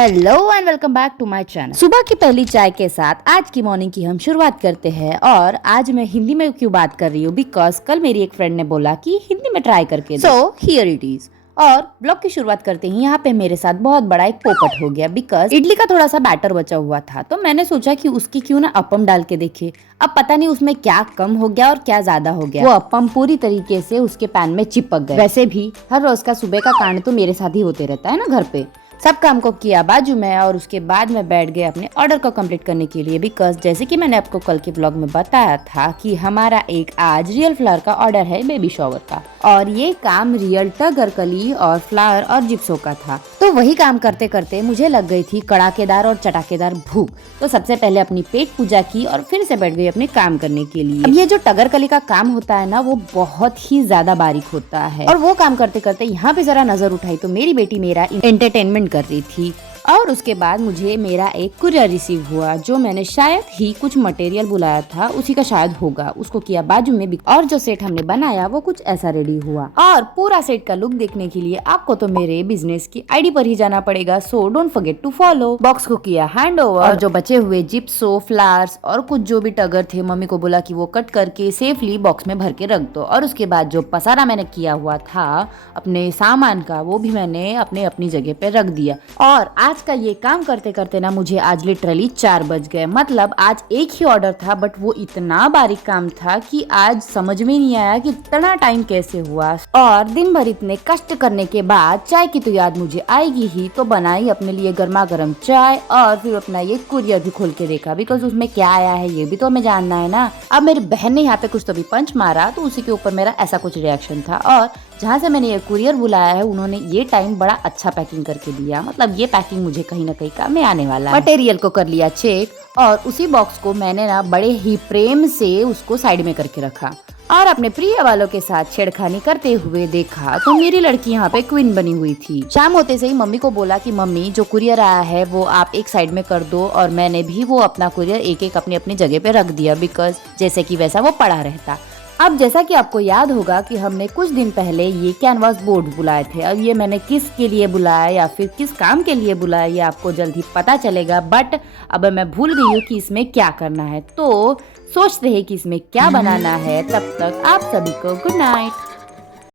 Hello and welcome back to my channel. सुबह की पहली चाय के साथ आज की मॉर्निंग की हम शुरुआत करते हैं। और आज मैं हिंदी में क्यों बात कर रही हूँ, बिकॉज कल मेरी एक फ्रेंड ने बोला कि हिंदी में ट्राई करके दो। So here it is. और ब्लॉग की शुरुआत करते ही यहाँ पे मेरे साथ बहुत बड़ा एक पोपट हो गया, बिकॉज इडली का थोड़ा सा बैटर बचा हुआ था, तो मैंने सोचा कि उसकी क्यों ना अपम डाल के देखे। अब पता नहीं उसमें क्या कम हो गया और क्या ज्यादा हो गया, वो अपम पूरी तरीके से उसके पैन में चिपक गए। वैसे भी हर रोज का सुबह का कांड तो मेरे साथ ही होते रहता है ना घर पे। सब काम को किया बाजू में और उसके बाद मैं बैठ गए अपने ऑर्डर को कंप्लीट करने के लिए, बिकॉज जैसे कि मैंने आपको कल के व्लॉग में बताया था कि हमारा एक आज रियल फ्लावर का ऑर्डर है बेबी शॉवर का, और ये काम रियल टगरकली और फ्लावर और जिप्सो का था। तो वही काम करते करते मुझे लग गई थी कड़ाकेदार और चटाकेदार भूख। तो सबसे पहले अपनी पेट पूजा की और फिर से बैठ गई अपने काम करने के लिए। अब ये जो टगरकली का काम होता है ना, वो बहुत ही ज्यादा बारीक होता है, और वो काम करते करते यहाँ पे जरा नजर उठाई तो मेरी बेटी मेरा एंटरटेनमेंट कर रही थी। और उसके बाद मुझे मेरा एक कुरियर रिसीव हुआ, जो मैंने शायद ही कुछ मटेरियल बुलाया था उसी का शायद होगा, उसको किया बाजू में भी। और जो सेट हमने बनाया वो कुछ ऐसा रेडी हुआ। और पूरा सेट का लुक देखने के लिए आपको तो मेरे बिजनेस की आईडी पर ही जाना पड़ेगा, so don't forget to follow. Box को किया हैंड ओवर, और जो बचे हुए जिप्सो, फ्लावर्स और कुछ जो भी टगर थे, मम्मी को बोला कि वो कट करके सेफली बॉक्स में भर के रख दो। और उसके बाद जो पसारा मैंने किया हुआ था अपने सामान का, वो भी मैंने अपनी जगह पे रख दिया। और आज का ये काम करते करते ना मुझे आज लिटरली 4 बज गए। मतलब आज एक ही ऑर्डर था, बट वो इतना बारीक काम था कि आज समझ में नहीं आया कि इतना टाइम कैसे हुआ। और दिन भर इतने कष्ट करने के बाद चाय की तो याद मुझे आएगी ही, तो बनाई अपने लिए गर्मा गर्म चाय और फिर अपना ये कुरियर भी खोल के देखा, बिकॉज उसमें क्या आया है ये भी तो हमें जानना है ना। अब मेरी बहन ने यहाँ पे कुछ तो भी पंच मारा, तो उसी के ऊपर मेरा ऐसा कुछ रिएक्शन था। और जहाँ से मैंने ये कुरियर बुलाया है, उन्होंने ये टाइम बड़ा अच्छा पैकिंग करके दिया। मतलब ये पैकिंग मुझे कहीं ना कहीं काम में आने वाला है। मटेरियल को कर लिया चेक, और उसी बॉक्स को मैंने ना बड़े ही प्रेम से उसको साइड में करके रखा और अपने प्रिय वालों के साथ छेड़खानी करते हुए देखा तो मेरी लड़की यहाँ पे क्वीन बनी हुई थी। शाम होते से ही मम्मी को बोला कि मम्मी जो कुरियर आया है वो आप एक साइड में कर दो, और मैंने भी वो अपना कुरियर एक एक अपनी अपनी जगह पे रख दिया, बिकॉज जैसे कि वैसा वो पड़ा रहता। अब जैसा कि आपको याद होगा कि हमने कुछ दिन पहले ये कैनवास बोर्ड बुलाए थे। अब ये मैंने किस के लिए बुलाया या फिर किस काम के लिए बुलाया, ये आपको जल्द ही पता चलेगा। बट अब मैं भूल गई हूँ कि इसमें क्या करना है, तो सोचते हैं कि इसमें क्या बनाना है। तब तक आप सभी को गुड नाइट।